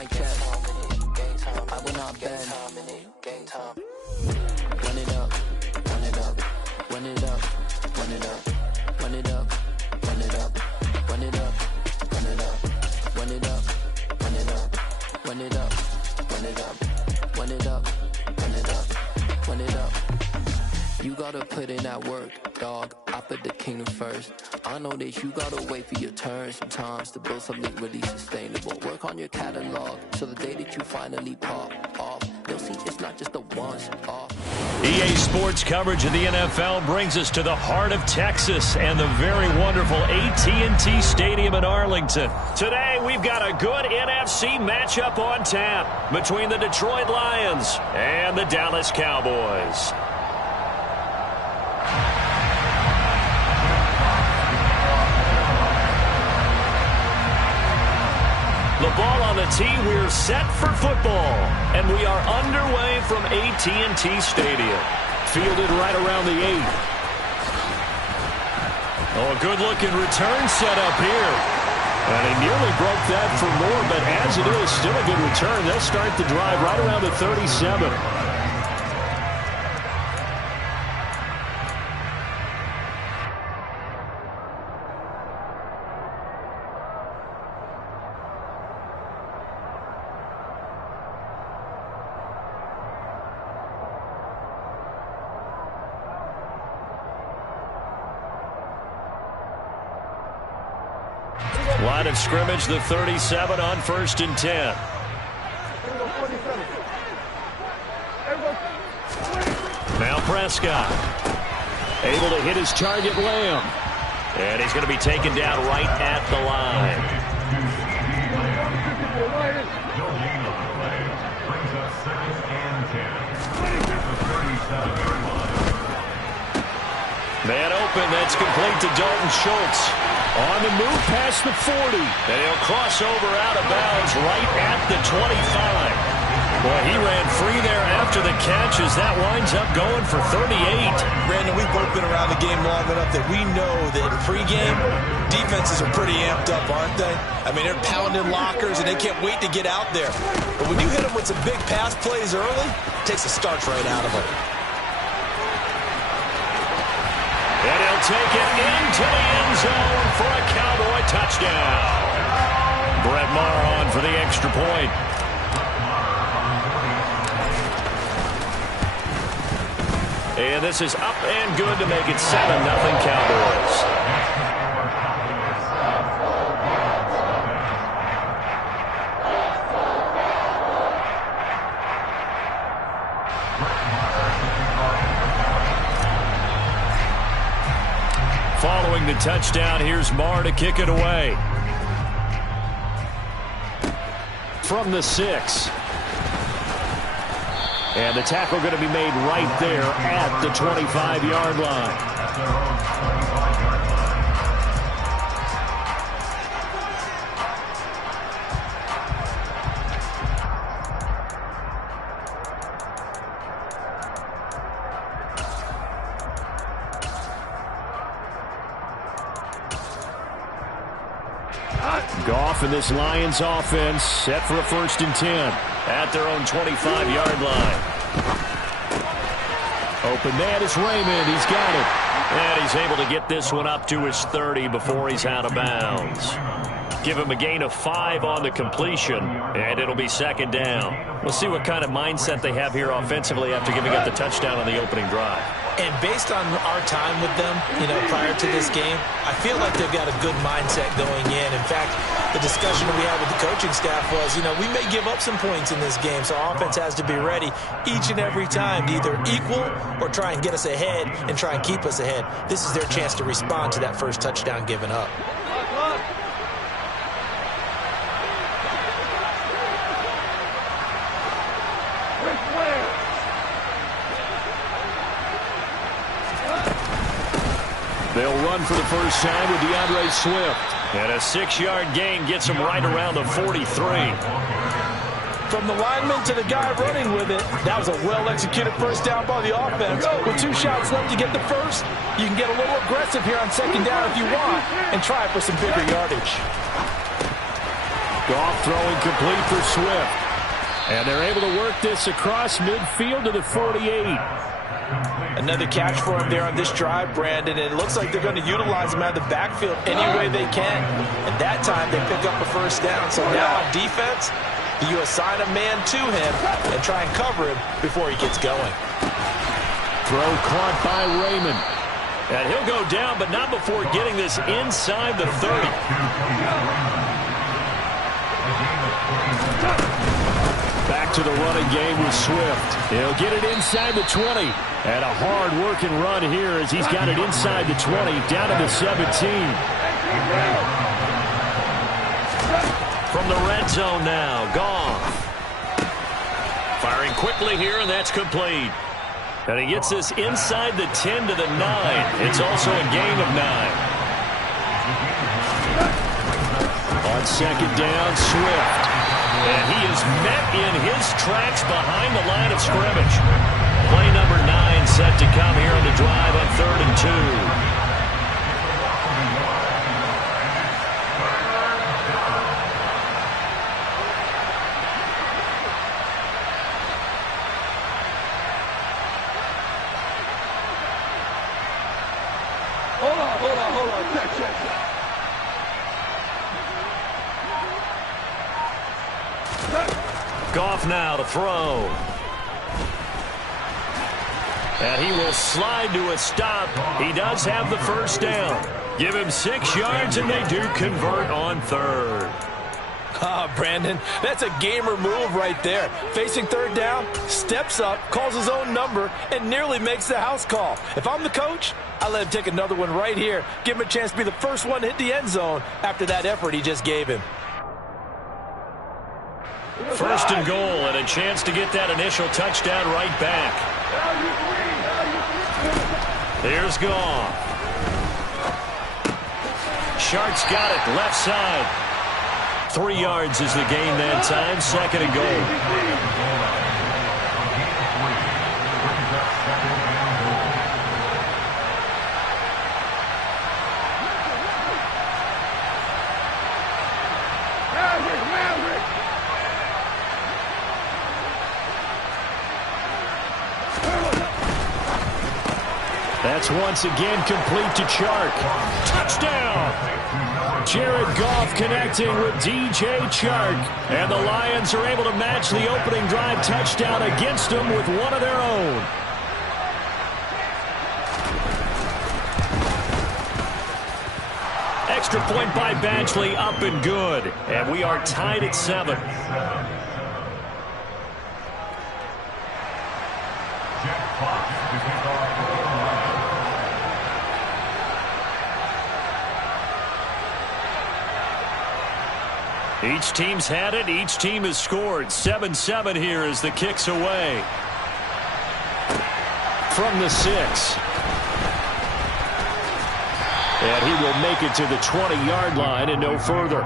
my chest. I will not bend. Run it up, run it up, run it up, run it up, run it up, run it up, run it up, run it up, run it up, run it up, run it up, run it up, run it up, run it up, run it up. You gotta put in that work, dog. I put the kingdom first. I know that you gotta wait for your turn sometimes to build something really sustainable. Work on your catalog so the day that you finally pop off, you'll see it's not just a once off. EA Sports coverage of the NFL brings us to the heart of Texas and the very wonderful AT&T Stadium in Arlington. Today, we've got a good NFC matchup on tap between the Detroit Lions and the Dallas Cowboys. The ball on the tee, we're set for football, and we are underway from AT&T Stadium. Fielded right around the 8. Oh, a good-looking return set up here. And he nearly broke that for more, but as it is, still a good return. They'll start the drive right around the 37. Line of scrimmage, the 37 on 1st and 10. Now Prescott. Able to hit his target, Lamb. And he's going to be taken down right at the line. Man open, that's complete to Dalton Schultz. On the move past the 40. And he'll cross over out of bounds right at the 25. Boy, he ran free there after the catch as that winds up going for 38. Brandon, we've both been around the game long enough that we know that in pregame, defenses are pretty amped up, aren't they? I mean, they're pounding lockers, and they can't wait to get out there. But when you hit them with some big pass plays early, it takes the starch right out of them. And he'll take it into the end zone for a Cowboy touchdown. Brett Maher on for the extra point. And this is up and good to make it 7-0 Cowboys. Following the touchdown, here's Maher to kick it away. From the 6. And the tackle going to be made right there at the 25-yard line. Goff and this Lions offense set for a 1st and 10 at their own 25-yard line. Open man is Raymond. He's got it. And he's able to get this one up to his 30 before he's out of bounds. Give him a gain of 5 on the completion, and it'll be 2nd down. We'll see what kind of mindset they have here offensively after giving up the touchdown on the opening drive. And based on our time with them, prior to this game, I feel like they've got a good mindset going in. In fact, the discussion that we had with the coaching staff was, we may give up some points in this game, so offense has to be ready each and every time to either equal or try and get us ahead and try and keep us ahead. This is their chance to respond to that first touchdown given up. They'll run for the first time with DeAndre Swift. And a 6-yard gain gets him right around the 43. From the lineman to the guy running with it, that was a well-executed first down by the offense. With 2 shots left to get the first, you can get a little aggressive here on 2nd down if you want and try for some bigger yardage. Goff throwing complete for Swift. And they're able to work this across midfield to the 48. Another catch for him there on this drive, Brandon. And it looks like they're going to utilize him out of the backfield any way they can. And that time they pick up a first down. So now on defense, you assign a man to him and try and cover him before he gets going. Throw caught by Raymond. And he'll go down, but not before getting this inside the 30. Back to the running game with Swift. He'll get it inside the 20. And a hard-working run here as he's got it inside the 20, down to the 17. From the red zone now, Goff. Firing quickly here, and that's complete. And he gets this inside the 10 to the 9. It's also a gain of 9. On second down, Swift. And he is met in his tracks behind the line of scrimmage. Play number 9 set to come here on the drive on 3rd and 2. Hold on. Check. Goff now to throw. And he will slide to a stop. He does have the first down. Give him 6 yards, and they do convert on 3rd. Brandon, that's a gamer move right there. Facing 3rd down, steps up, calls his own number, and nearly makes the house call. If I'm the coach, I let him take another one right here. Give him a chance to be the first one to hit the end zone after that effort he just gave him. 1st and goal, and a chance to get that initial touchdown right back. Here's Goff. Shark's got it, left side. 3 yards is the gain that time, 2nd and goal. That's once again complete to Chark. Touchdown! Jared Goff connecting with DJ Chark. And the Lions are able to match the opening drive touchdown against them with one of their own. Extra point by Badgley, up and good. And we are tied at 7. Each team's had it. Each team has scored. 7-7 here as the kick's away. From the 6. And he will make it to the 20-yard line and no further.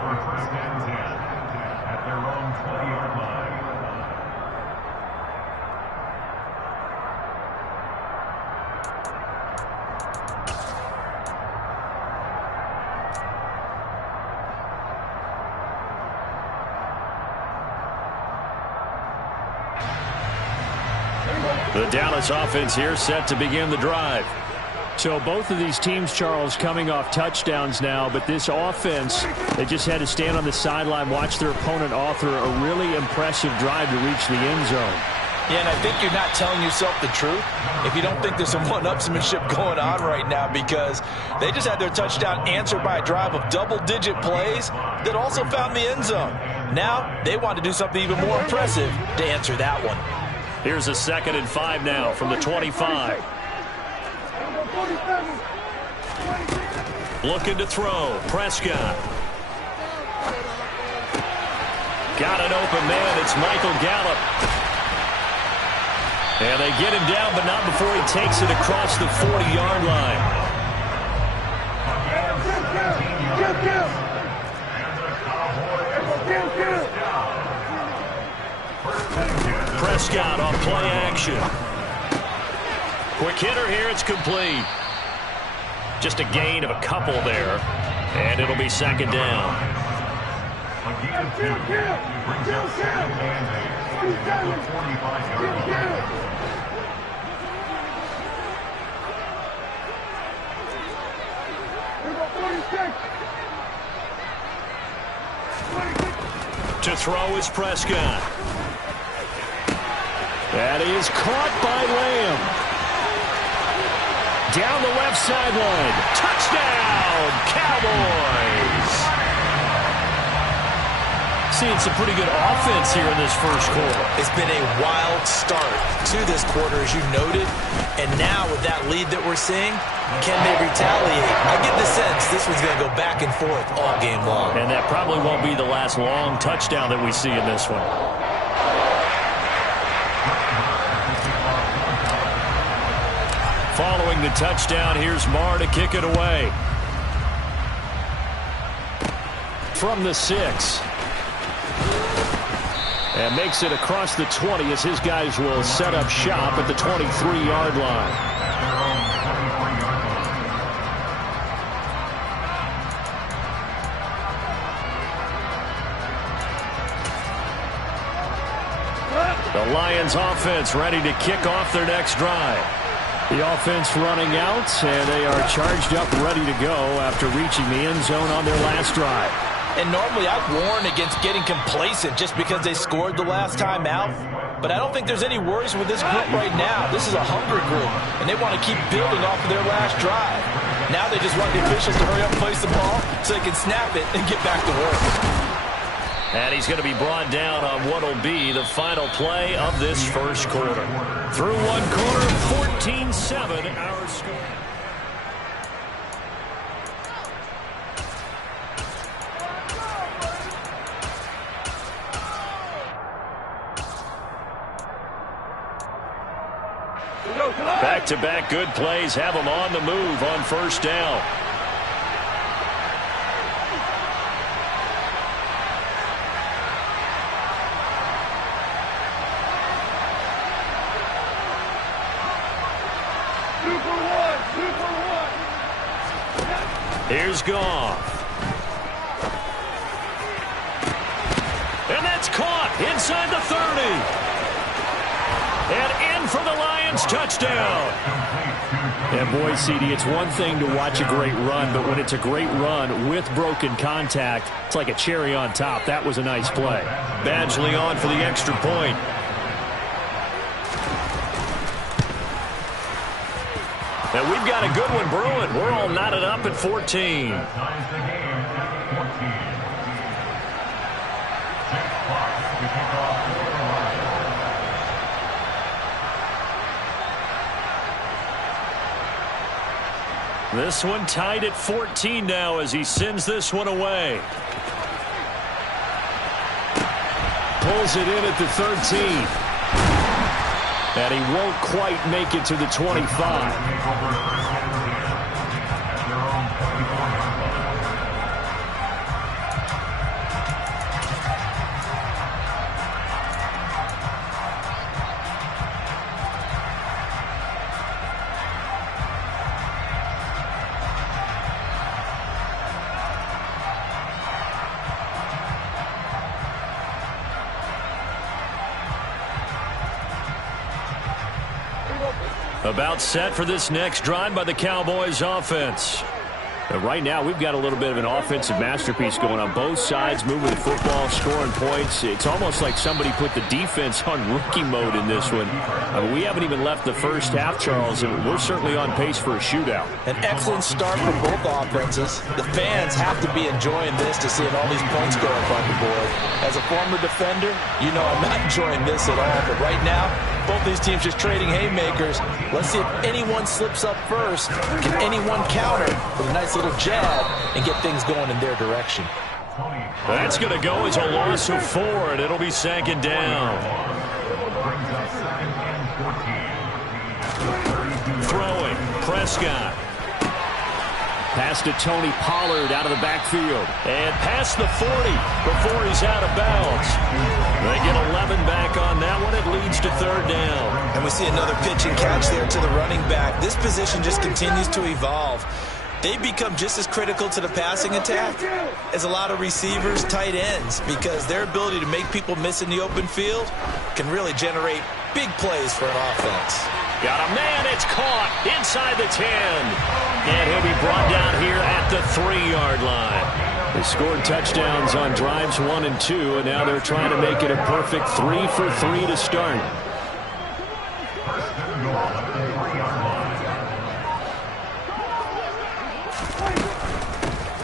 The Dallas offense here set to begin the drive. So both of these teams, Charles, coming off touchdowns now, but this offense, they just had to stand on the sideline, watch their opponent author a really impressive drive to reach the end zone. Yeah, and I think you're not telling yourself the truth if you don't think there's some one-upsmanship going on right now, because they just had their touchdown answered by a drive of double-digit plays that also found the end zone. Now they want to do something even more impressive to answer that one. Here's a 2nd and 5 now from the 25. Looking to throw. Prescott. Got an open man. It's Michael Gallup. And they get him down, but not before he takes it across the 40-yard line. Prescott on play action. Quick hitter here. It's complete. Just a gain of a couple there. And it'll be 2nd down. To throw is Prescott. That is caught by Lamb. Down the left sideline. Touchdown, Cowboys. Seeing some pretty good offense here in this first quarter. It's been a wild start to this quarter, as you noted. And now with that lead that we're seeing, can they retaliate? I get the sense this one's going to go back and forth all game long. And that probably won't be the last long touchdown that we see in this one. Following the touchdown, here's Marr to kick it away. From the 6. And makes it across the 20 as his guys will set up shop at the 23-yard line. The Lions offense ready to kick off their next drive. The offense running out, and they are charged up, ready to go after reaching the end zone on their last drive. And normally I'd warn against getting complacent just because they scored the last time out. But I don't think there's any worries with this group right now. This is a hungry group, and they want to keep building off of their last drive. Now they just want the officials to hurry up and place the ball so they can snap it and get back to work. And he's going to be brought down on what will be the final play of this first quarter. Through one quarter, 14-7, our score. Back-to-back good plays have them on the move on first down. Here's Goff. And that's caught inside the 30. And in for the Lions touchdown. And boy, CD, it's one thing to watch a great run, but when it's a great run with broken contact, it's like a cherry on top. That was a nice play. Badgley on for the extra point. And we've got a good one brewing. We're all knotted up at 14. This one tied at 14 now as he sends this one away. Pulls it in at the 13. And he won't quite make it to the 25. About set for this next drive by the Cowboys offense. And right now, we've got a little bit of an offensive masterpiece going on both sides, moving the football, scoring points. It's almost like somebody put the defense on rookie mode in this one. I mean, we haven't even left the first half, Charles, and we're certainly on pace for a shootout. An excellent start for both offenses. The fans have to be enjoying this to seeing all these points go up on the board. As a former defender, you know I'm not enjoying this at all. But right now, both these teams just trading haymakers. Let's see if anyone slips up first. Can anyone counter with a nice little jab and get things going in their direction? That's going to go as a loss of 4, and it'll be second down. Throwing, Prescott. Pass to Tony Pollard out of the backfield. And past the 40 before he's out of bounds. They get 11 back on that one. It leads to third down. And we see another pitch and catch there to the running back. This position just continues to evolve. they become just as critical to the passing attack as a lot of receivers, tight ends, because their ability to make people miss in the open field can really generate big plays for an offense. Got a man, it's caught inside the 10. And he'll be brought down here at the 3-yard line. They scored touchdowns on drives 1 and 2, and now they're trying to make it a perfect 3 for 3 to start.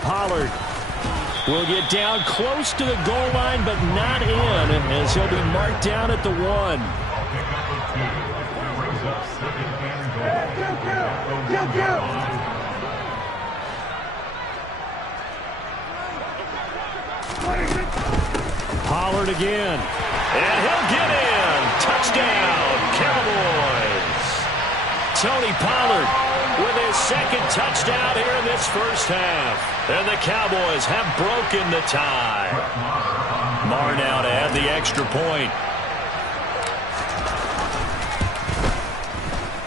Pollard will get down close to the goal line, but not in, as he'll be marked down at the 1. Pollard again, and he'll get in. Touchdown, Cowboys. Tony Pollard with his second touchdown here in this first half. And the Cowboys have broken the tie. Marr now to add the extra point.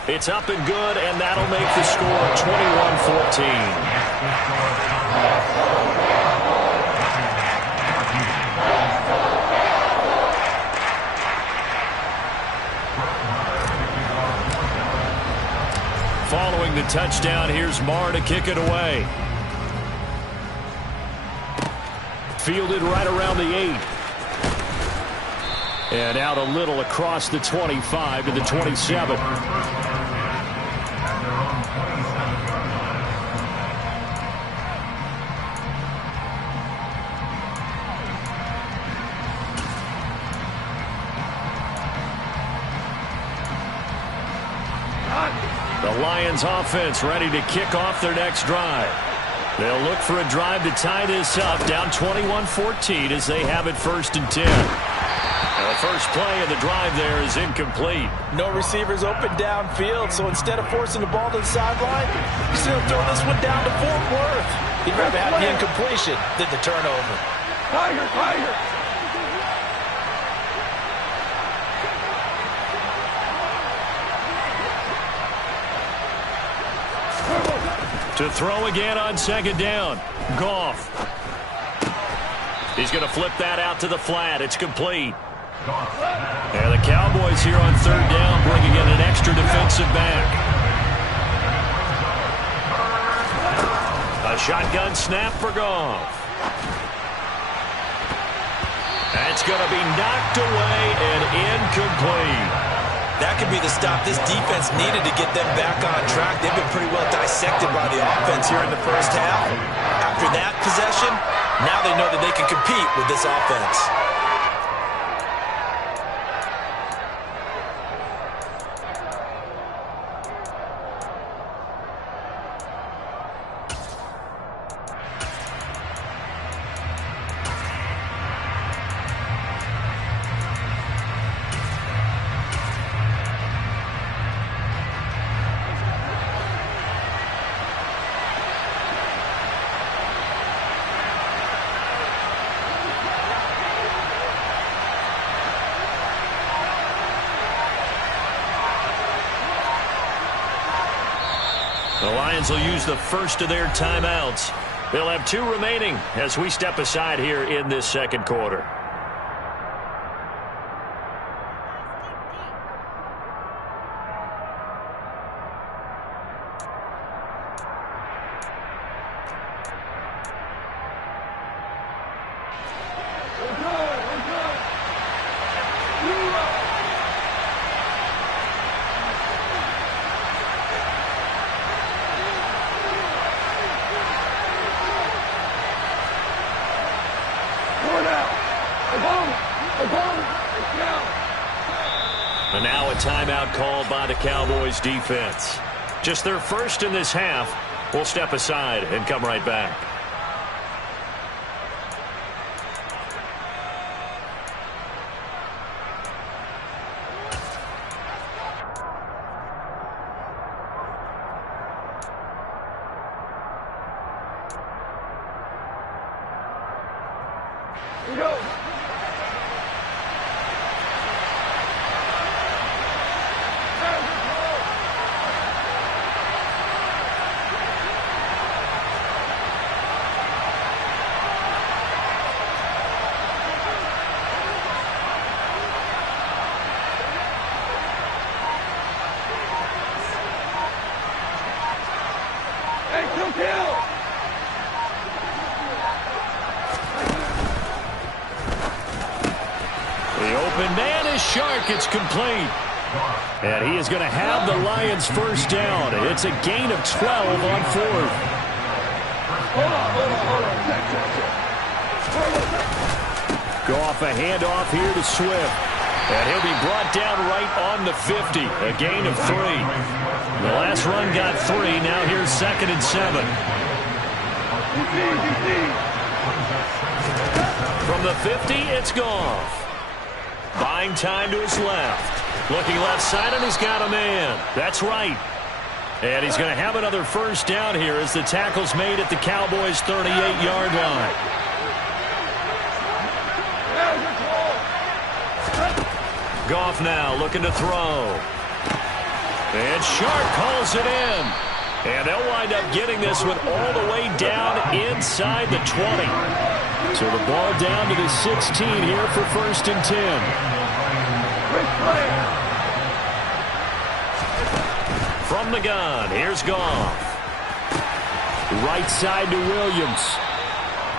It's up and good, and that'll make the score 21-14. Following the touchdown, here's Marr to kick it away. Fielded right around the 8. And out a little across the 25 to the 27. The Lions offense ready to kick off their next drive. They'll look for a drive to tie this up, down 21-14 as they have it 1st and 10. And the first play of the drive there is incomplete. No receivers open downfield, so instead of forcing the ball to the sideline, he's going to throw this one down to Fort Worth. He'd rather have the incompletion than the turnover. Tiger, Tiger. To throw again on 2nd down. Goff. He's going to flip that out to the flat. It's complete. And the Cowboys here on 3rd down bringing in an extra defensive back. A shotgun snap for Goff. That's going to be knocked away and incomplete. That could be the stop this defense needed to get them back on track. They've been pretty well dissected by the offense here in the first half. After that possession, now they know that they can compete with this offense. The Lions will use the first of their timeouts. They'll have 2 remaining as we step aside here in this 2nd quarter. And now a timeout called by the Cowboys defense. Just their first in this half. We'll step aside and come right back. Go. open man is Shark. It's complete. And he is going to have the Lions first down. It's a gain of 12 on fourth. Go off a handoff here to Swift. And he'll be brought down right on the 50. A gain of 3. The last run got 3. Now here's 2nd and 7. From the 50, it's Goff. Buying time to his left. Looking left side, and he's got a man. That's right. And he's going to have another first down here as the tackle's made at the Cowboys' 38-yard line. Goff now looking to throw. And Shark calls it in. And they'll wind up getting this one all the way down inside the 20. So the ball down to the 16 here for 1st and 10. From the gun, here's Goff. Right side to Williams.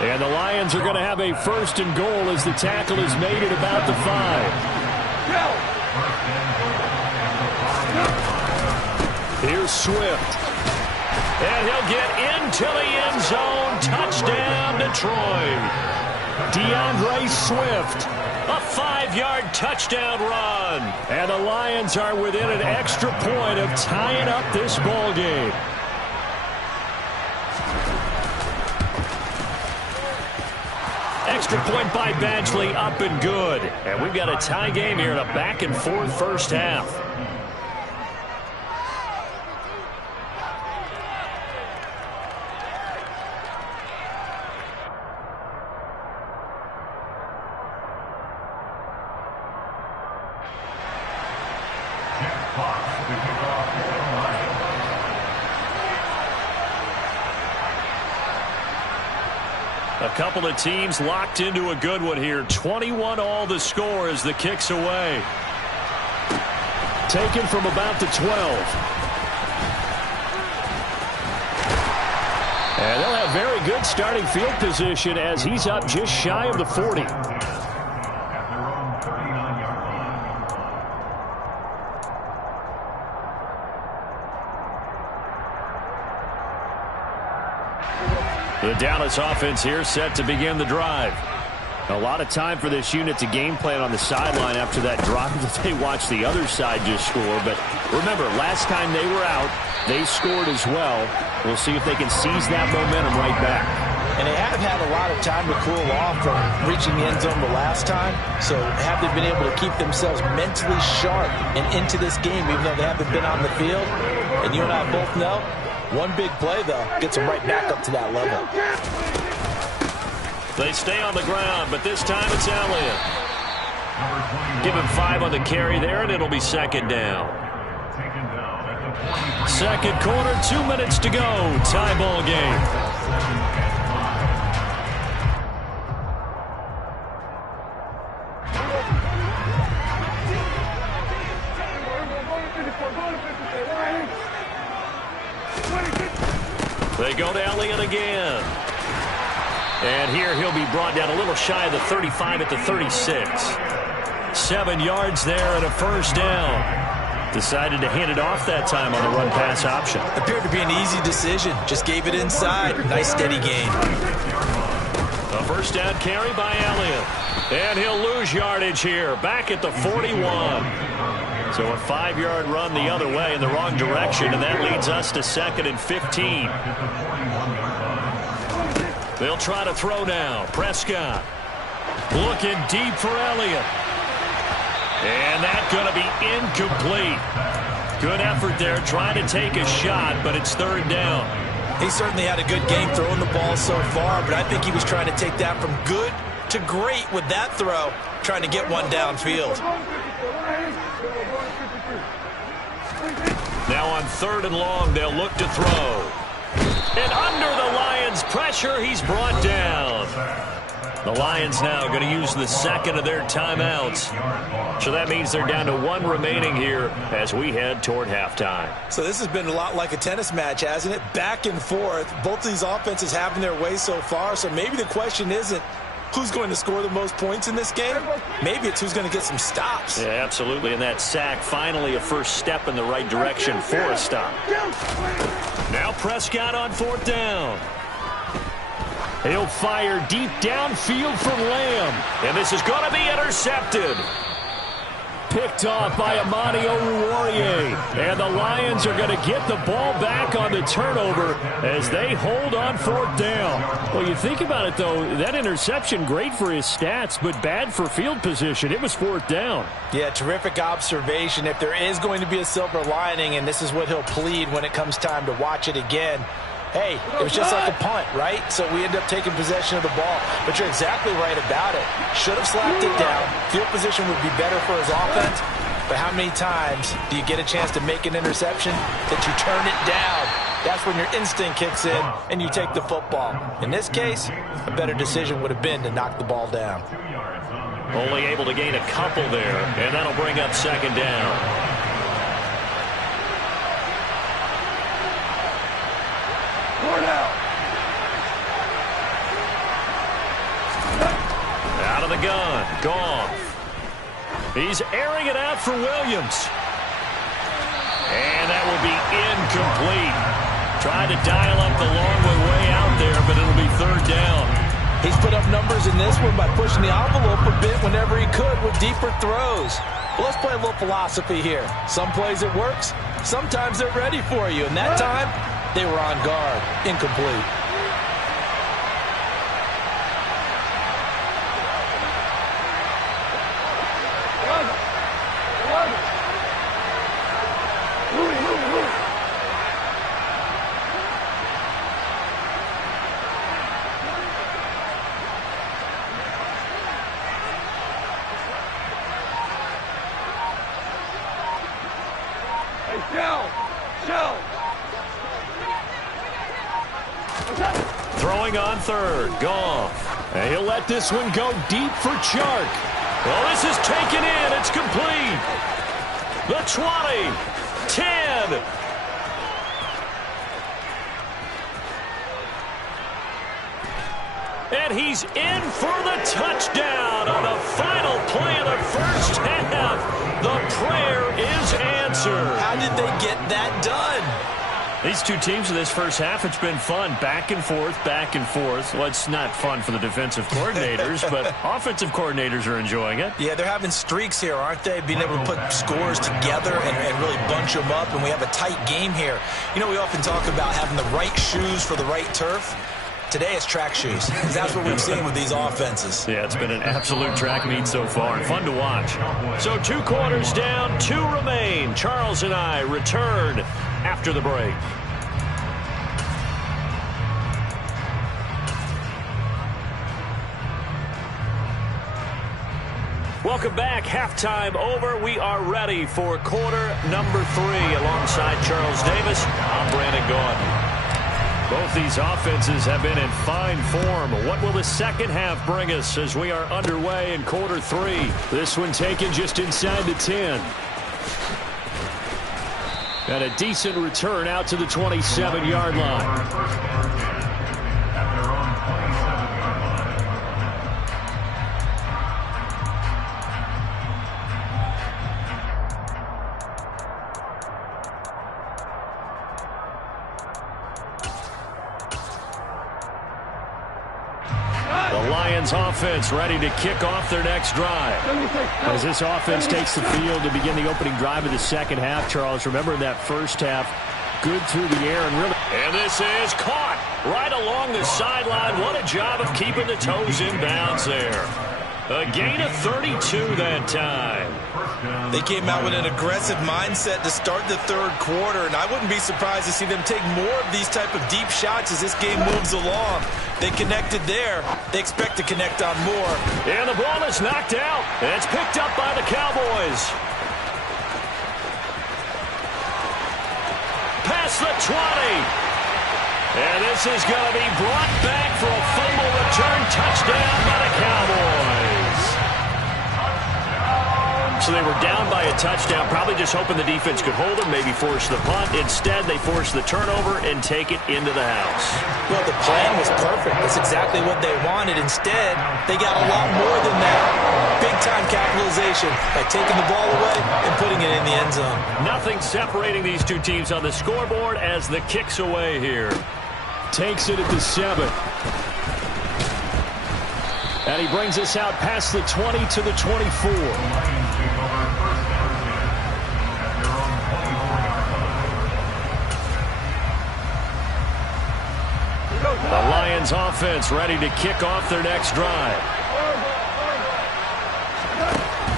And the Lions are going to have a 1st and goal as the tackle is made at about the 5. Here's Swift. And he'll get into the end zone. Touchdown, Detroit. DeAndre Swift. A 5-yard touchdown run. And the Lions are within an extra point of tying up this ball game. Extra point by Badgley, up and good. And we've got a tie game here in a back-and-forth first half. A couple of teams locked into a good one here. 21 all the score as the kick's away. Taken from about the 12. And they'll have very good starting field position as he's up just shy of the 40. The Dallas offense here set to begin the drive. A lot of time for this unit to game plan on the sideline after that drive that they watched the other side just score. But remember, last time they were out, they scored as well. We'll see if they can seize that momentum right back. And they have had a lot of time to cool off from reaching the end zone the last time. So have they been able to keep themselves mentally sharp and into this game, even though they haven't been on the field? And you and I both know, one big play, though, gets them right back up to that level. They stay on the ground, but this time it's Elliott. Give him 5 on the carry there, and it'll be 2nd down. 2nd quarter, 2 minutes to go. Tie ball game. They go to Elliott again. And here he'll be brought down a little shy of the 35 at the 36. 7 yards there and a first down. Decided to hand it off that time on the run-pass option. Appeared to be an easy decision. Just gave it inside. Nice steady gain. A first down carry by Elliott. And he'll lose yardage here. Back at the 41. So a 5-yard run the other way in the wrong direction, and that leads us to 2nd and 15. They'll try to throw now. Prescott looking deep for Elliott. And that's going to be incomplete. Good effort there trying to take a shot, but it's 3rd down. He certainly had a good game throwing the ball so far, but I think he was trying to take that from good to great with that throw, trying to get one downfield. Now on 3rd and long, they'll look to throw. And under the Lions' pressure, he's brought down. The Lions now going to use the 2nd of their timeouts. So that means they're down to 1 remaining here as we head toward halftime. So this has been a lot like a tennis match, hasn't it? Back and forth. Both of these offenses having their way so far. So maybe the question isn't, who's going to score the most points in this game? Maybe it's who's going to get some stops. Yeah, absolutely. And that sack, finally a first step in the right direction for a stop. Now Prescott on 4th down. He'll fire deep downfield from Lamb. And this is going to be intercepted. Picked off by Amani Oruwariye. And the Lions are going to get the ball back on the turnover as they hold on 4th down. Well, you think about it, though, that interception, great for his stats, but bad for field position. It was 4th down. Yeah, terrific observation. If there is going to be a silver lining, and this is what he'll plead when it comes time to watch it again, hey, it was just like a punt, right? So we end up taking possession of the ball. But you're exactly right about it. Should have slapped it down. Field position would be better for his offense. But how many times do you get a chance to make an interception that you turn it down? That's when your instinct kicks in and you take the football. In this case, a better decision would have been to knock the ball down. Only able to gain a couple there, and that'll bring up 2nd down. Out of the gun, Goff. He's airing it out for Williams. And that will be incomplete. Tried to dial up the long way out there, but it'll be 3rd down. He's put up numbers in this one by pushing the envelope a bit whenever he could with deeper throws. Well, let's play a little philosophy here. Some plays it works, sometimes they're ready for you. And that time, they were on guard. Incomplete. Throwing on 3rd, Goff. And he'll let this one go deep for Chark. Well, this is taken in. It's complete. The 20, 10. And he's in for the touchdown on the final play of the first half. The prayer is answered. How did they get that done? These two teams in this first half, it's been fun. Back and forth, back and forth. Well, it's not fun for the defensive coordinators, but offensive coordinators are enjoying it. Yeah, they're having streaks here, aren't they? Being able to put scores together and really bunch them up, and we have a tight game here. You know, we often talk about having the right shoes for the right turf. Today it's track shoes. That's what we've seen with these offenses. Yeah, it's been an absolute track meet so far, and fun to watch. So 2 quarters down, 2 remain. Charles and I return after the break. Welcome back. Halftime over. We are ready for quarter number 3. Alongside Charles Davis, I'm Brandon Gaudin. Both these offenses have been in fine form. What will the second half bring us as we are underway in quarter 3? This one taken just inside the 10. And a decent return out to the 27-yard line. Offense ready to kick off their next drive. As this offense takes the field to begin the opening drive of the second half, Charles, remember in that first half, good through the air and really. And this is caught right along the sideline. What a job of keeping the toes in bounds there. A gain of 32 that time. They came out with an aggressive mindset to start the third quarter, and I wouldn't be surprised to see them take more of these type of deep shots as this game moves along. They connected there. They expect to connect on more. And the ball is knocked out. And it's picked up by the Cowboys. Past the 20. And this is going to be brought back for a fumble return touchdown by the Cowboys. So they were down by a touchdown, probably just hoping the defense could hold them, maybe force the punt. Instead, they force the turnover and take it into the house. Well, the plan was perfect. That's exactly what they wanted. Instead, they got a lot more than that. Big-time capitalization by taking the ball away and putting it in the end zone. Nothing separating these two teams on the scoreboard as the kick's away here. Takes it at the 7. And he brings us out past the 20 to the 24. The Lions offense ready to kick off their next drive.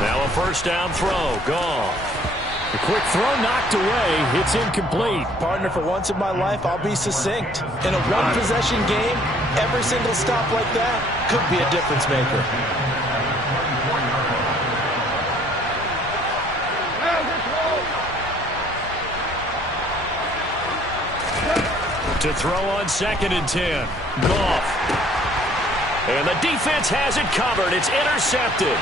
Now a first down throw. Goff. The quick throw knocked away. It's incomplete. Partner, for once in my life, I'll be succinct. In a one-possession game, every single stop like that could be a difference maker. To throw on 2nd and 10. Goff. And the defense has it covered. It's intercepted.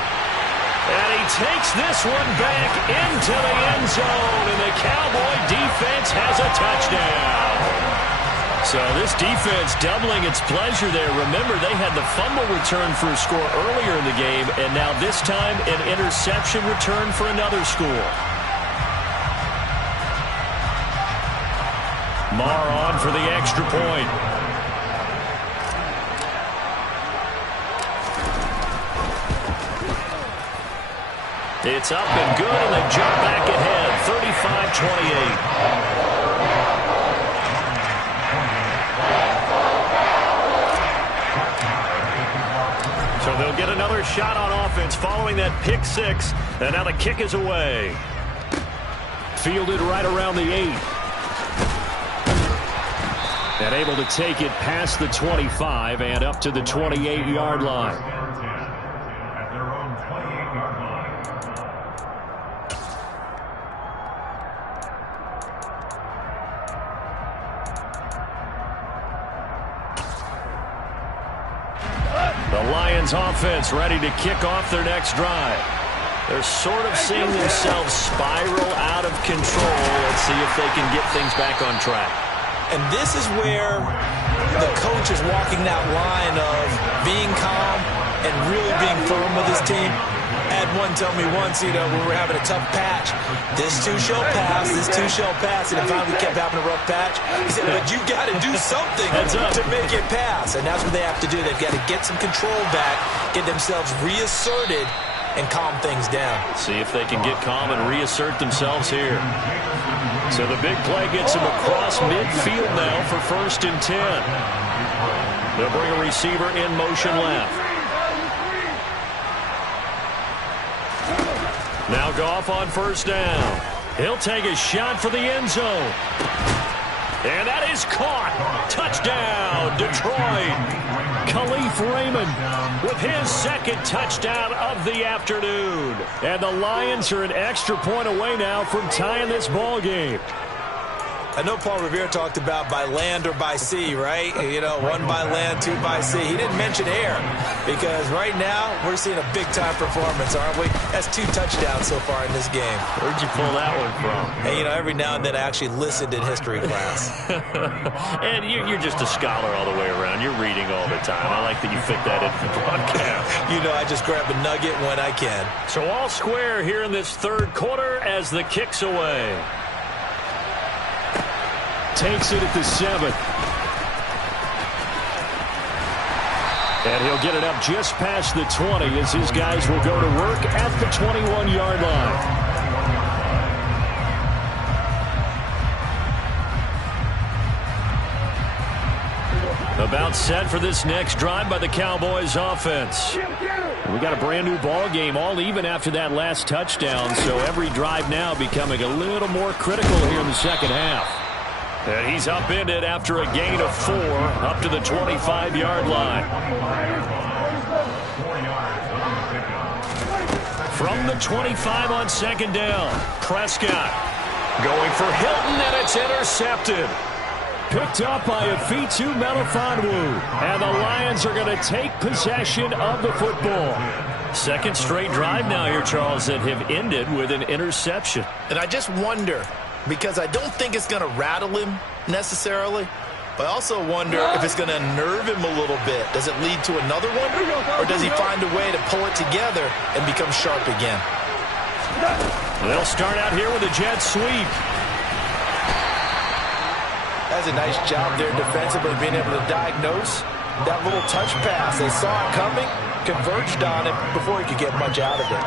And he takes this one back into the end zone, and the Cowboy defense has a touchdown. So this defense doubling its pleasure there. Remember, they had the fumble return for a score earlier in the game, and now this time an interception return for another score. Marr on for the extra point. It's up and good, and they jump back ahead, 35-28. So they'll get another shot on offense following that pick 6, and now the kick is away. Fielded right around the 8. And able to take it past the 25 and up to the 28-yard line. The Lions offense ready to kick off their next drive. They're sort of seeing themselves spiral out of control. Let's see if they can get things back on track. And this is where the coach is walking that line of being calm and really being firm with his team. I had one tell me once, when we were having a tough patch, this too shall pass, this too shall pass, and finally we kept having a rough patch. He said, but you got to do something to make it pass, and that's what they have to do. They've got to get some control back, get themselves reasserted, and calm things down. See if they can get calm and reassert themselves here. So the big play gets him across midfield now for 1st and 10. They'll bring a receiver in motion left. Now Goff on 1st down. He'll take a shot for the end zone. And that is caught. Touchdown, Detroit. Khalif Raymond with his 2nd touchdown of the afternoon. And the Lions are an extra point away now from tying this ball game. I know Paul Revere talked about by land or by sea, right? 1 by land, 2 by sea. He didn't mention air because right now we're seeing a big-time performance, aren't we? That's 2 touchdowns so far in this game. Where'd you pull that one from? Hey, every now and then I actually listened in history class. And you're just a scholar all the way around. You're reading all the time. I like that you fit that into the broadcast. I just grab a nugget when I can. So all square here in this 3rd quarter as the kick's away. Takes it at the 7. And he'll get it up just past the 20 as his guys will go to work at the 21-yard line. About set for this next drive by the Cowboys offense. We got a brand new ball game, all even after that last touchdown, so every drive now becoming a little more critical here in the second half. And he's upended after a gain of 4 up to the 25-yard line. From the 25 on 2nd down, Prescott going for Hilton, and it's intercepted. Picked up by Afitu Melifonwu. And the Lions are going to take possession of the football. Second straight drive now here, Charles, that have ended with an interception. And I just wonder, because I don't think it's going to rattle him necessarily, but I also wonder if it's going to unnerve him a little bit. Does it lead to another one, or does he find a way to pull it together and become sharp again? They'll start out here with a jet sweep. That's a nice job there defensively, being able to diagnose that little touch pass. They saw it coming, converged on it before he could get much out of it.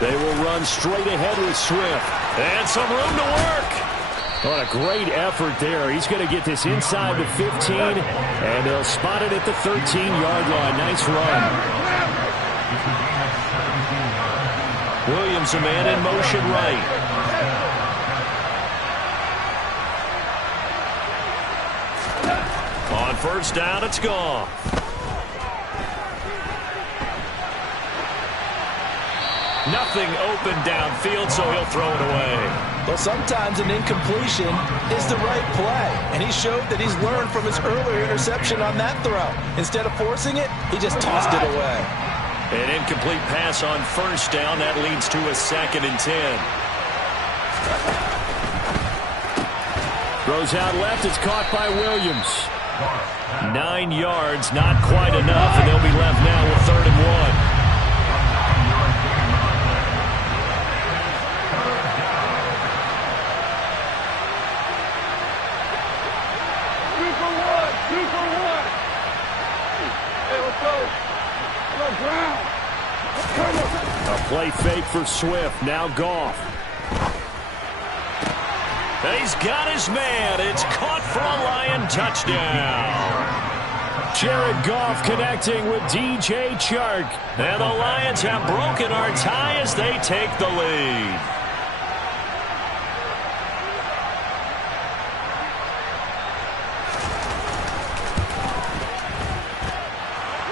They will run straight ahead with Swift. And some room to work. What a great effort there. He's going to get this inside the 15, and they'll spot it at the 13-yard line. Nice run. Williams, a man in motion right. On first down, it's gone. Nothing open downfield, so he'll throw it away. Well, sometimes an incompletion is the right play, and he showed that he's learned from his earlier interception on that throw. Instead of forcing it, he just tossed it away. An incomplete pass on first down. That leads to a 2nd and 10. Throws out left. It's caught by Williams. 9 yards, not quite enough, and they'll be left now with 3rd and 1. A play fake for Swift. Now Goff. He's got his man. It's caught for a Lion touchdown. Jared Goff connecting with DJ Chark. And the Lions have broken our tie as they take the lead.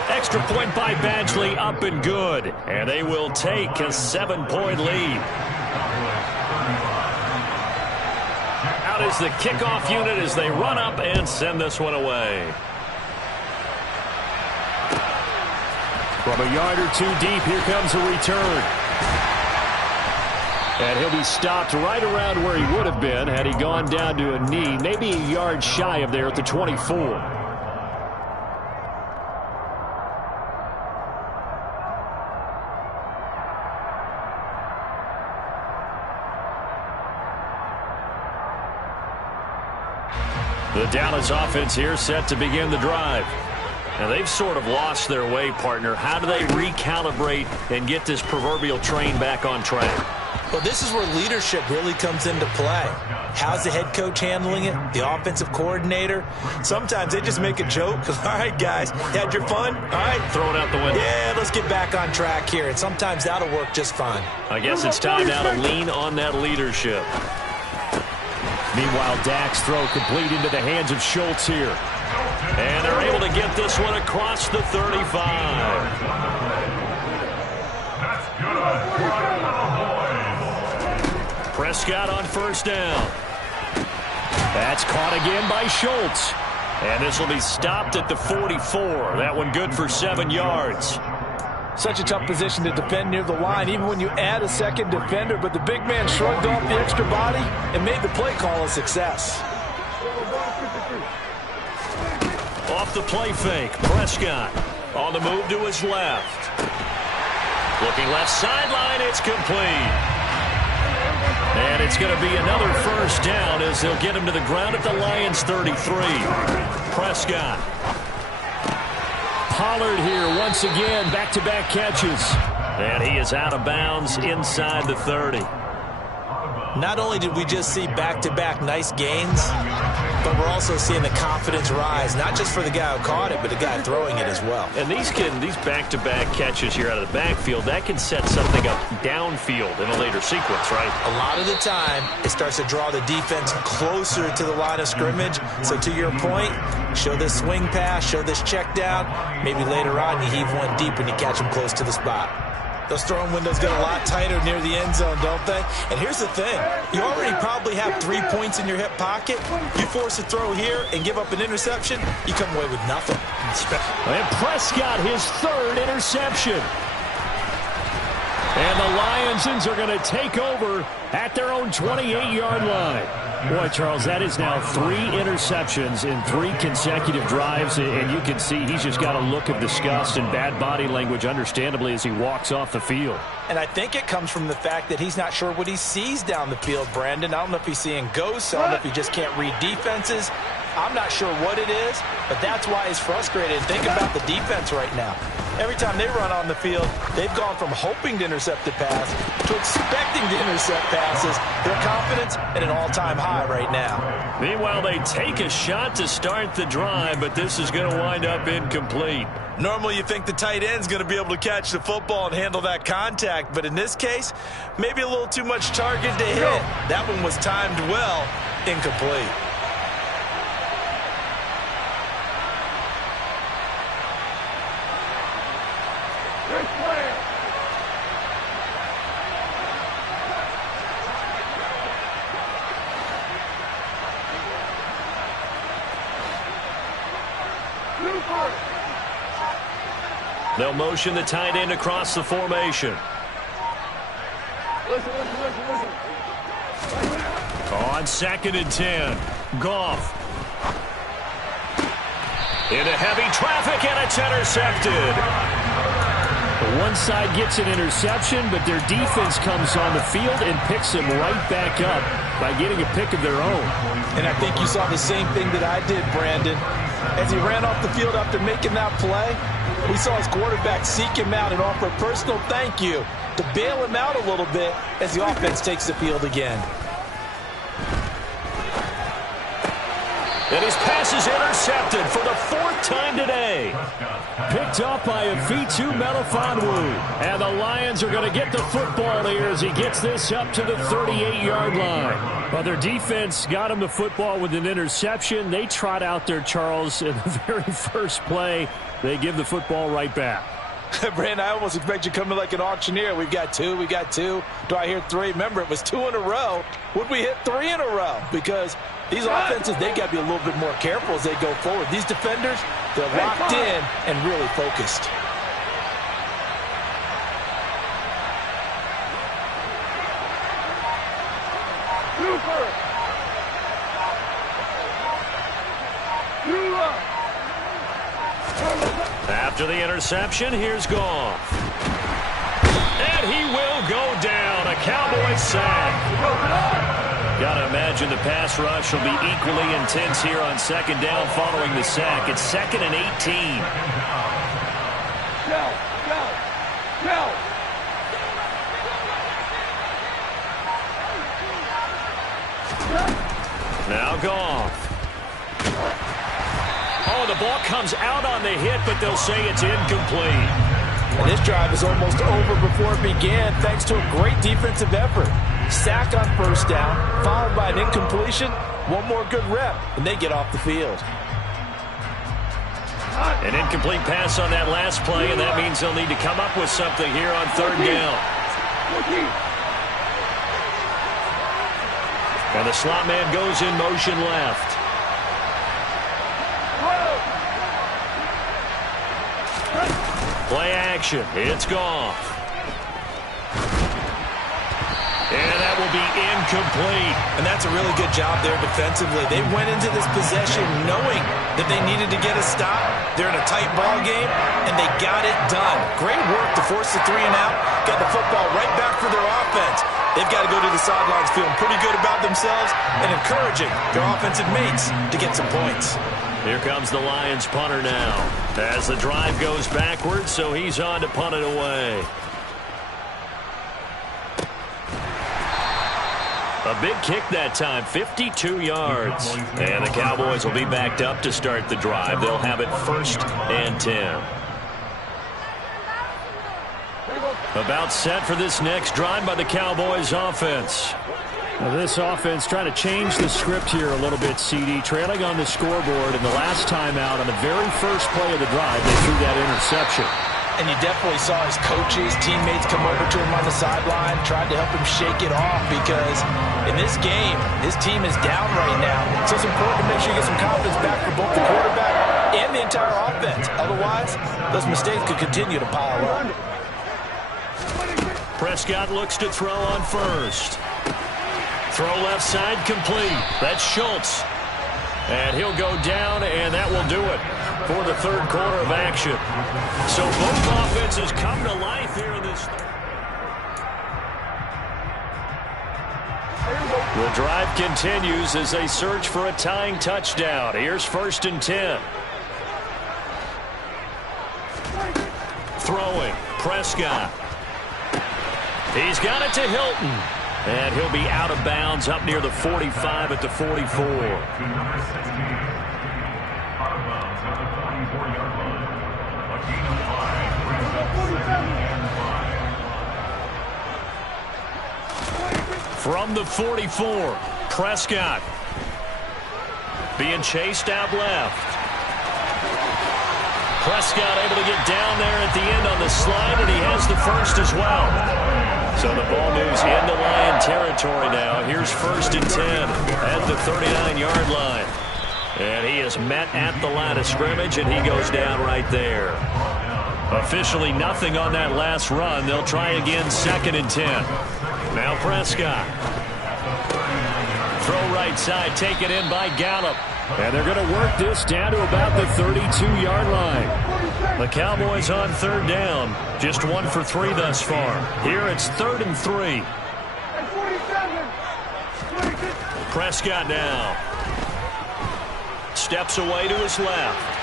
Extra point by Badgley, up and good. And they will take a 7-point lead. Out is the kickoff unit as they run up and send this one away. From a yard or two deep, here comes a return. And he'll be stopped right around where he would have been had he gone down to a knee, maybe a yard shy of there at the 24. The Dallas offense here set to begin the drive. Now they've sort of lost their way, partner. How do they recalibrate and get this proverbial train back on track? Well, this is where leadership really comes into play. How's the head coach handling it? The offensive coordinator? Sometimes they just make a joke. All right, guys, had your fun? All right. Throw it out the window. Yeah, let's get back on track here. And sometimes that'll work just fine. I guess it's time now to lean on that leadership. Meanwhile, Dak's throw complete into the hands of Schultz here. And they're able to get this one across the 35. Prescott on first down. That's caught again by Schultz. And this will be stopped at the 44. That one good for 7 yards. Such a tough position to defend near the line, even when you add a second defender, but the big man shrugged off the extra body and made the play call a success. Off the play fake, Prescott on the move to his left. Looking left sideline, it's complete. And it's going to be another first down as they'll get him to the ground at the Lions' 33. Prescott. Pollard here once again, back-to-back catches. And he is out of bounds inside the 30. Not only did we just see back-to-back nice gains, but we're also seeing the confidence rise, not just for the guy who caught it, but the guy throwing it as well. And these back-to-back catches here out of the backfield, that can set something up downfield in a later sequence, right? A lot of the time, it starts to draw the defense closer to the line of scrimmage. So to your point, show this swing pass, show this check down. Maybe later on you heave one deep and you catch him close to the spot. Those throwing windows get a lot tighter near the end zone, don't they? And here's the thing. You already probably have 3 points in your hip pocket. You force a throw here and give up an interception, you come away with nothing. And Prescott, his 3rd interception. And the Lions are going to take over at their own 28-yard line. Boy, Charles, that is now 3 interceptions in 3 consecutive drives, and you can see he's just got a look of disgust and bad body language, understandably, as he walks off the field. And I think it comes from the fact that he's not sure what he sees down the field, Brandon. I don't know if he's seeing ghosts. I don't know if he just can't read defenses. I'm not sure what it is, but that's why he's frustrated. And think about the defense right now. Every time they run on the field, they've gone from hoping to intercept the pass to expecting to intercept passes. Their confidence at an all-time high right now. Meanwhile, they take a shot to start the drive, but this is going to wind up incomplete. Normally you think the tight end's going to be able to catch the football and handle that contact, but in this case, maybe a little too much target to hit. That one was timed well, incomplete. They'll motion the tight end across the formation. On 2nd and 10, Goff. Into heavy traffic, and it's intercepted. One side gets an interception, but their defense comes on the field and picks them right back up by getting a pick of their own. And I think you saw the same thing that I did, Brandon. As he ran off the field after making that play, we saw his quarterback seek him out and offer a personal thank you to bail him out a little bit as the offense takes the field again. And his pass is intercepted for the 4th time today. Picked up by Afitu Melifonwu. And the Lions are going to get the football here as he gets this up to the 38-yard line. Well, their defense got him the football with an interception. They trot out there, Charles, in the very first play. They give the football right back. Brandon, I almost expect you coming like an auctioneer. We've got 2, we got 2. Do I hear 3? Remember, it was 2 in a row. Would we hit 3 in a row? Because these offenses, they got to be a little bit more careful as they go forward. These defenders, they're locked in and really focused. After the interception, here's Goff. And he will go down. A Cowboys sack. Got to imagine the pass rush will be equally intense here on 2nd down following the sack. It's 2nd and 18. Now Goff. Oh, the ball comes out on the hit, but they'll say it's incomplete. And this drive is almost over before it began thanks to a great defensive effort. Sack on 1st down, followed by an incompletion. One more good rep, and they get off the field. An incomplete pass on that last play, and that means they'll need to come up with something here on 3rd down. And the slot man goes in motion left. Play action. It's Goff. And that will be incomplete. And that's a really good job there defensively. They went into this possession knowing that they needed to get a stop. They're in a tight ball game, and they got it done. Great work to force the 3 and out. Got the football right back for their offense. They've got to go to the sidelines feeling pretty good about themselves and encouraging their offensive mates to get some points. Here comes the Lions punter now. As the drive goes backwards, so he's on to punt it away. A big kick that time, 52 yards. And the Cowboys will be backed up to start the drive. They'll have it 1st and 10. About set for this next drive by the Cowboys offense. Well, this offense trying to change the script here a little bit, CD. Trailing on the scoreboard, and the last time out on the very first play of the drive, they threw that interception. And you definitely saw his coaches, teammates come over to him on the sideline, tried to help him shake it off because in this game, his team is down right now. So it's important to make sure you get some confidence back for both the quarterback and the entire offense. Otherwise, those mistakes could continue to pile up. Prescott looks to throw on first. Throw left side complete. That's Schultz. And he'll go down, and that will do it for the third quarter of action. So both offenses come to life here in this. The drive continues as they search for a tying touchdown. Here's 1st and 10. Throwing. Prescott. He's got it to Hilton. And he'll be out of bounds up near the 45 at the 44. From the 44, Prescott being chased out left. Prescott able to get down there at the end on the slide, and he has the first as well. So the ball moves into Lion territory now. Here's 1st and 10 at the 39-yard line. And he is met at the line of scrimmage, and he goes down right there. Officially nothing on that last run. They'll try again 2nd and 10. Now Prescott. Throw right side, taken in by Gallup. And they're going to work this down to about the 32-yard line. The Cowboys on 3rd down. Just 1 for 3 thus far. Here it's 3rd and 3. Prescott now. Steps away to his left.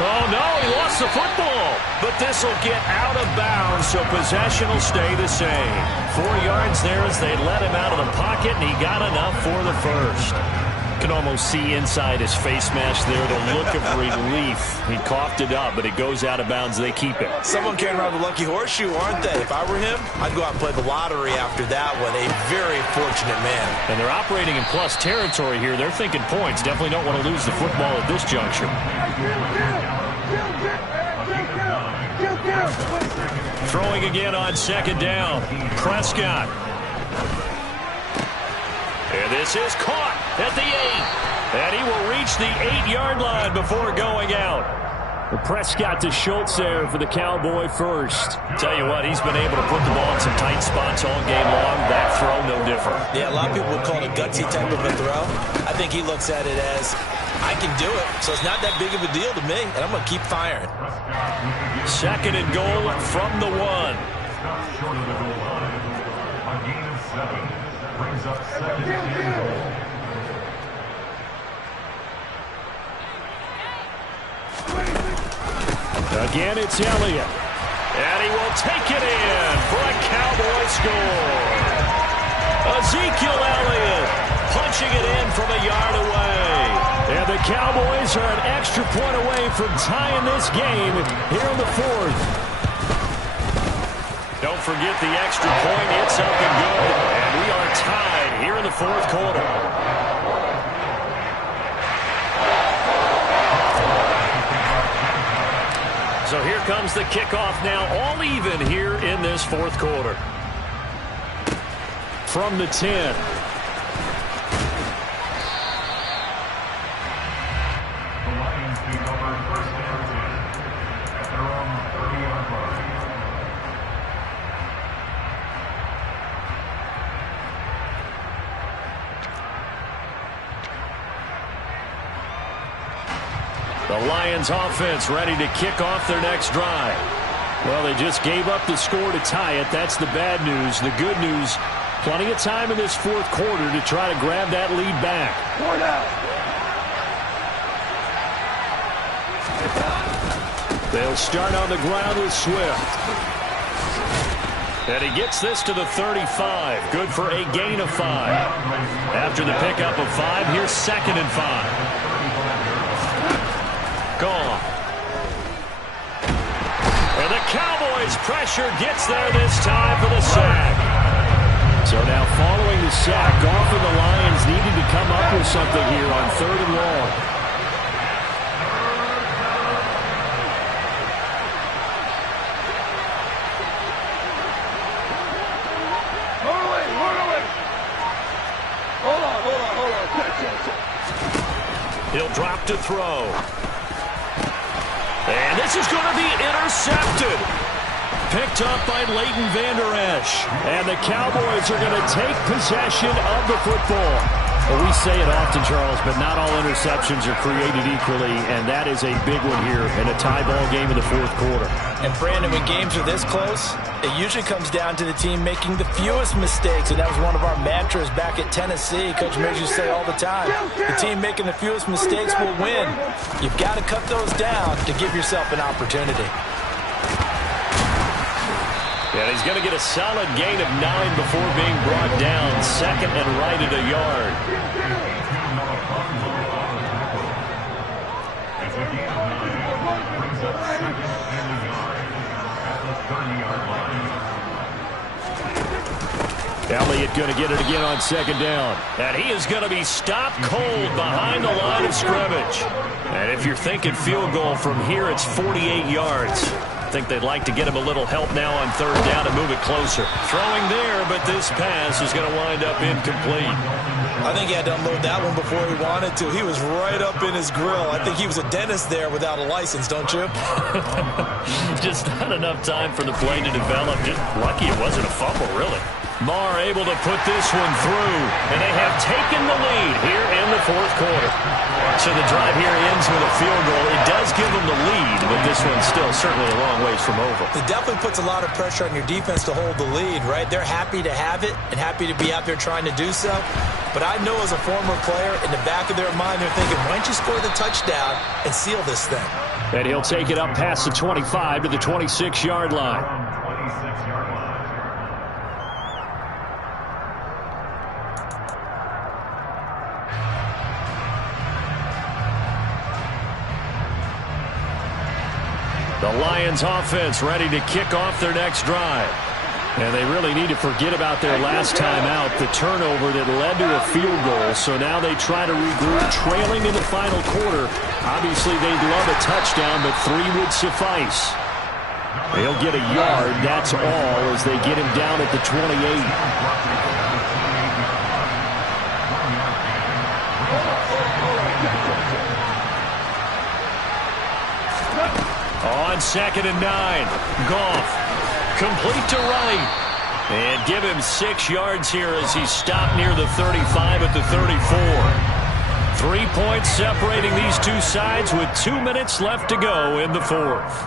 Oh, no, he lost the football. But this will get out of bounds, so possession will stay the same. 4 yards there as they let him out of the pocket, and he got enough for the first. You can almost see inside his face mask there the look of relief. He coughed it up, but it goes out of bounds. They keep it. Someone carrying around the lucky horseshoe, aren't they? If I were him, I'd go out and play the lottery after that one. A very fortunate man. And they're operating in plus territory here. They're thinking points. Definitely don't want to lose the football at this juncture. Throwing again on 2nd down. Prescott. And this is caught at the 8. And he will reach the 8-yard line before going out. Prescott to Schultz there for the Cowboy first. Tell you what, he's been able to put the ball in some tight spots all game long. That throw, no different. Yeah, a lot of people would call it a gutsy type of a throw. I think he looks at it as, I can do it, so it's not that big of a deal to me, and I'm going to keep firing. 2nd and goal from the 1. Again, it's Elliott. And he will take it in for a Cowboy score. Ezekiel Elliott punching it in from a yard away. And the Cowboys are an extra point away from tying this game here in the 4th. Don't forget the extra point. It's up and good. And we are tied here in the 4th quarter. So here comes the kickoff now, all even here in this 4th quarter. From the 10. The Lions offense ready to kick off their next drive. Well, they just gave up the score to tie it. That's the bad news. The good news, plenty of time in this 4th quarter to try to grab that lead back. They'll start on the ground with Swift. And he gets this to the 35. Good for a gain of 5. After the pickup of 5, here's 2nd and 5. Gone. And the Cowboys pressure gets there this time for the sack. So now following the sack, Goff and the Lions needed to come up with something here on 3rd and long. He'll drop to throw. And this is going to be intercepted. Picked up by Leighton Vander Esch. And the Cowboys are going to take possession of the football. Well, we say it often, Charles, but not all interceptions are created equally, and that is a big one here in a tie ball game in the fourth quarter. And, Brandon, when games are this close, it usually comes down to the team making the fewest mistakes, and that was one of our mantras back at Tennessee. Coach Miggs used to say all the time, the team making the fewest mistakes will win. You've got to cut those down to give yourself an opportunity. And he's going to get a solid gain of 9 before being brought down. Second and right at a yard. Elliott going to get it again on second down. And he is going to be stopped cold behind the line of scrimmage. And if you're thinking field goal from here, it's 48 yards. I think they'd like to get him a little help now on third down and move it closer. Throwing there, but this pass is going to wind up incomplete. I think he had to unload that one before he wanted to. He was right up in his grill. I think he was a dentist there without a license, don't you? Just not enough time for the play to develop. Just lucky it wasn't a fumble, really. Marr able to put this one through, and they have taken the lead here in the fourth quarter. So the drive here ends with a field goal. It does give them the lead, but this one's still certainly a long ways from over. It definitely puts a lot of pressure on your defense to hold the lead, right? They're happy to have it and happy to be out there trying to do so. But I know as a former player, in the back of their mind, they're thinking, why don't you score the touchdown and seal this thing? And he'll take it up past the 25 to the 26-yard line. The Lions offense ready to kick off their next drive. And they really need to forget about their last time out, the turnover that led to a field goal. So now they try to regroup, trailing in the final quarter. Obviously, they'd love a touchdown, but 3 would suffice. They'll get a yard, that's all, as they get him down at the 28. On second and 9, Goff, complete to right. And give him 6 yards here as he's stopped near the 35 at the 34. 3 points separating these two sides with 2 minutes left to go in the fourth.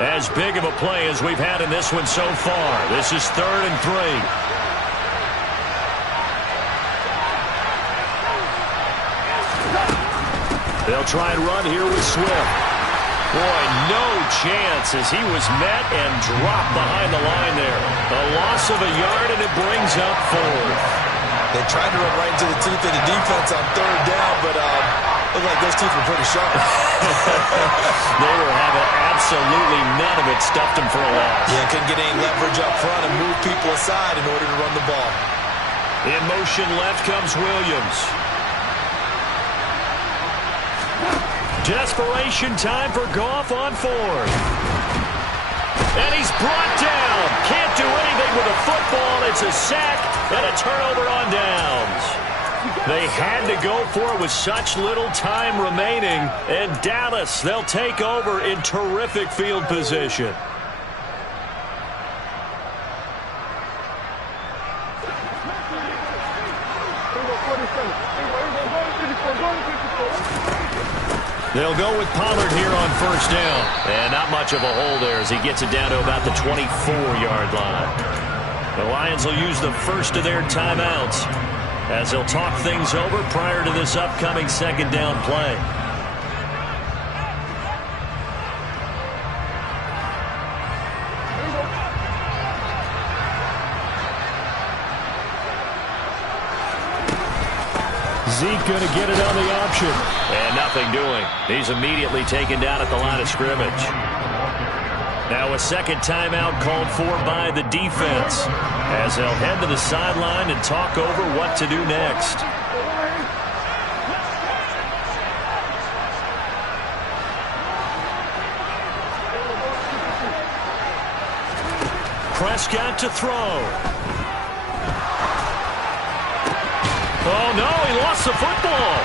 As big of a play as we've had in this one so far. This is 3rd and 3. They'll try and run here with Swift. Boy, no chance as he was met and dropped behind the line there. A loss of a yard, and it brings up 4th. They tried to run right into the teeth of the defense on 3rd down, but looked like those teeth were pretty sharp. They were having absolutely none of it. Stuffed them for a loss. Yeah, couldn't get any leverage up front and move people aside in order to run the ball. In motion left comes Williams. Desperation time for Goff on 4th. And he's brought down. Can't do anything with a football. It's a sack and a turnover on downs. They had to go for it with such little time remaining. And Dallas, they'll take over in terrific field position. They'll go with Pollard here on 1st down. And not much of a hole there as he gets it down to about the 24-yard line. The Lions will use the first of their timeouts as they'll talk things over prior to this upcoming 2nd down play. Zeke going to get it on the option. And nothing doing. He's immediately taken down at the line of scrimmage. Now a second timeout called for by the defense, as they'll head to the sideline and talk over what to do next. Prescott to throw. Oh, no, he lost the football.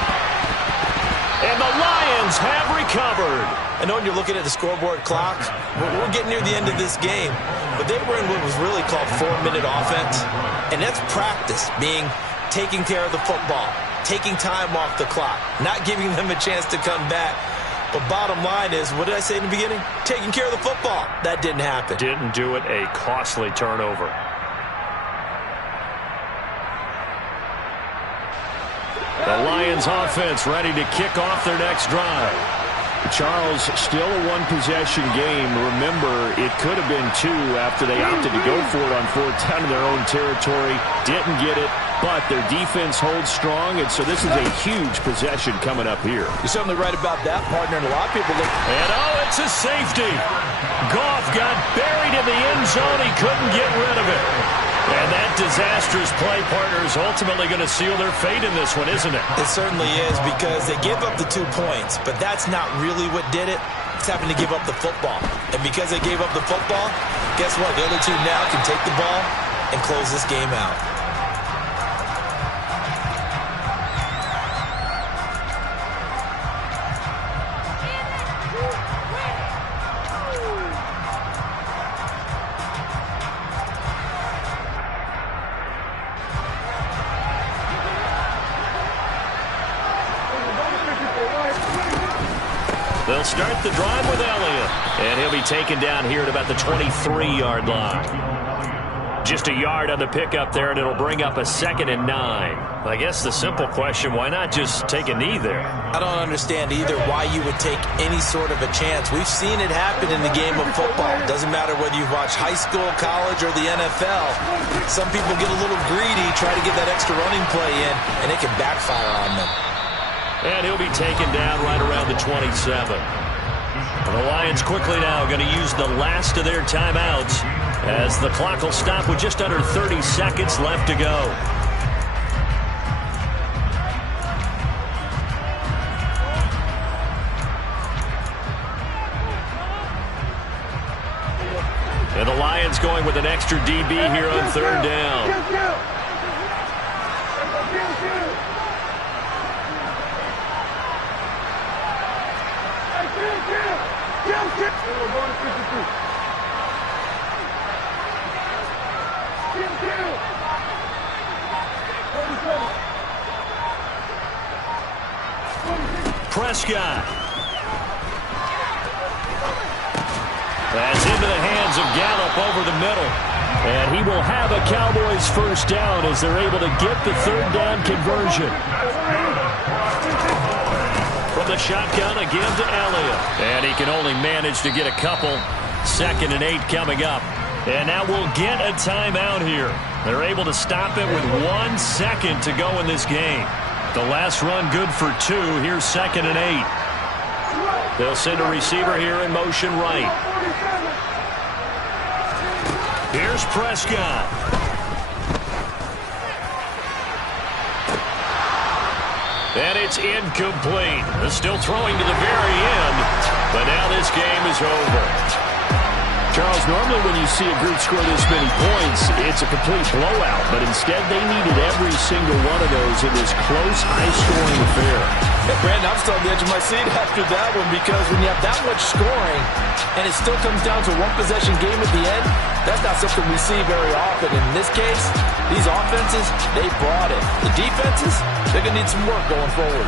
And the Lions have recovered. I know when you're looking at the scoreboard clock, we're getting near the end of this game, but they were in what was really called 4-minute offense, and that's practice, being taking care of the football, taking time off the clock, not giving them a chance to come back. But bottom line is, what did I say in the beginning? Taking care of the football. That didn't happen. Didn't do it. A costly turnover. The Lions offense ready to kick off their next drive. Charles, still a one-possession game. Remember, it could have been two after they opted to go for it on fourth down in their own territory. Didn't get it, but their defense holds strong, and so this is a huge possession coming up here. You're certainly right about that, partner, and a lot of people look. And it's a safety. Goff got buried in the end zone. He couldn't get rid of it. And that disastrous play, partner, is ultimately going to seal their fate in this one, isn't it? It certainly is, because they gave up the 2 points, but that's not really what did it. It's happened to give up the football. And because they gave up the football, guess what? The other two now can take the ball and close this game out. They'll start the drive with Elliott, and he'll be taken down here at about the 23-yard line. Just a yard on the pickup there, and it'll bring up a 2nd and 9. I guess the simple question, why not just take a knee there? I don't understand either why you would take any sort of a chance. We've seen it happen in the game of football. It doesn't matter whether you watch high school, college, or the NFL. Some people get a little greedy, try to get that extra running play in, and it can backfire on them. And he'll be taken down right around the 27. And the Lions quickly now going to use the last of their timeouts, as the clock will stop with just under 30 seconds left to go. And the Lions going with an extra DB here on 3rd down. Prescott. That's into the hands of Gallup over the middle. And he will have a Cowboys first down as they're able to get the 3rd down conversion. From the shotgun again to Elliott. And he can only manage to get a couple. 2nd and 8 coming up. And now we'll get a timeout here. They're able to stop it with 1 second to go in this game. The last run good for 2. Here's 2nd and 8. They'll send a receiver here in motion right. Here's Prescott. And it's incomplete. They're still throwing to the very end. But now this game is over. Charles, normally when you see a group score this many points, it's a complete blowout. But instead, they needed every single one of those in this close, high-scoring affair. Yeah, Brandon, I'm still on the edge of my seat after that one, because when you have that much scoring and it still comes down to a one-possession game at the end, that's not something we see very often. In this case, these offenses, they brought it. The defenses, they're going to need some work going forward.